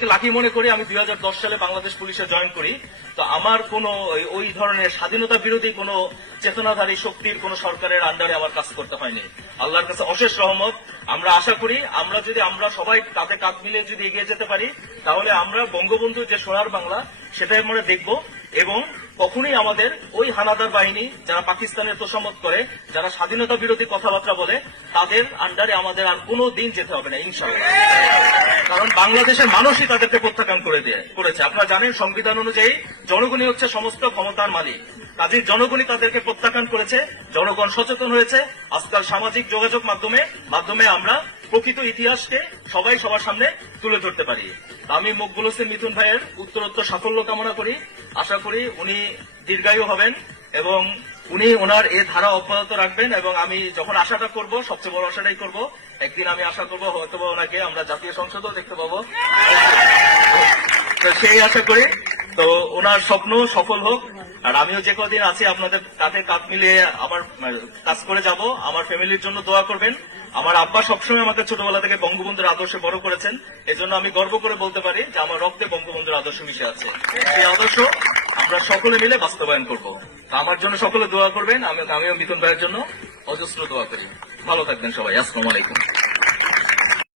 Lucky মনে করি আমি 2010 সালে বাংলাদেশ পুলিশে জয়েন করি। তো আমার কোন ওই ধরনের স্বাধীনতা বিরোধী কোন চেতনাধারী শক্তির কোন সরকারের আন্ডারে আমার কাজ করতে হয়নি। আল্লাহর কাছে অশেষ রহমত। আমরা আশা করি আমরা সবাই কাঁধে কাঁধ মিলিয়ে যদি এগিয়ে যেতে পারি, তাহলে আমরা বঙ্গবন্ধুর যে সোনার বাংলা সেটাই আমরা দেখব। এবং কখনোই আমাদের ওই হানাদার বাহিনী যারা পাকিস্তানের তোষামত করে, যারা স্বাধীনতা বিরোধী কথাবার্তা বলে, তাদের আন্ডারে আমাদের আর কোনো দিন যেতে হবে না ইনশাআল্লাহ। কারণ বাংলাদেশের মানুষই তাদেরকে প্রত্যাখ্যান করেছে। আপনারা জানেন সংবিধান অনুযায়ী জনগণই হচ্ছে সমস্ত ক্ষমতার মালিক। কাজেই জনগণই তাদেরকে প্রত্যাখ্যান করেছে, জনগণ সচেতন হয়েছে। আজকাল সামাজিক যোগাযোগ মাধ্যমে আমরা প্রকৃত ইতিহাসকে সবাই সবার সামনে তুলে ধরতে পারি। আমি মকবুল হোসেন মিথুন ভাইয়ের উত্তরোত্তর সাফল্য কামনা করি। আশা করি উনি দীর্ঘায়ু হবেন এবং উনি ওনার এই ধারা অব্যাহত রাখবেন। এবং আমি যখন আশাটা করব, সবচেয়ে বড় আশাটাই করব, একদিন আমি আশা করবো হয়তো ওনাকে আমরা জাতীয় সংসদেও দেখতে পাবো। তো সেই আশা করি তো ওনার স্বপ্ন সফল হোক। আর আমিও যে কদিন আছি আপনাদের কাঁধে কাঁধ মিলিয়ে আমার কাজ করে যাব। আমার ফ্যামিলির জন্য দোয়া করবেন। আমার আব্বা সবসময় আমাকে ছোটবেলা থেকে বঙ্গবন্ধুর আদর্শে বড় করেছেন। এজন্য আমি গর্ব করে বলতে পারি যে আমার রক্তে বঙ্গবন্ধুর আদর্শ মিশে আছে। সেই আদর্শ আমরা সকলে মিলে বাস্তবায়ন করব। আমার জন্য সকলে দোয়া করবেন। আমিও মিথুন ভাইয়ের জন্য অজস্র দোয়া করি। ভালো থাকবেন সবাই। আসসালামু আলাইকুম।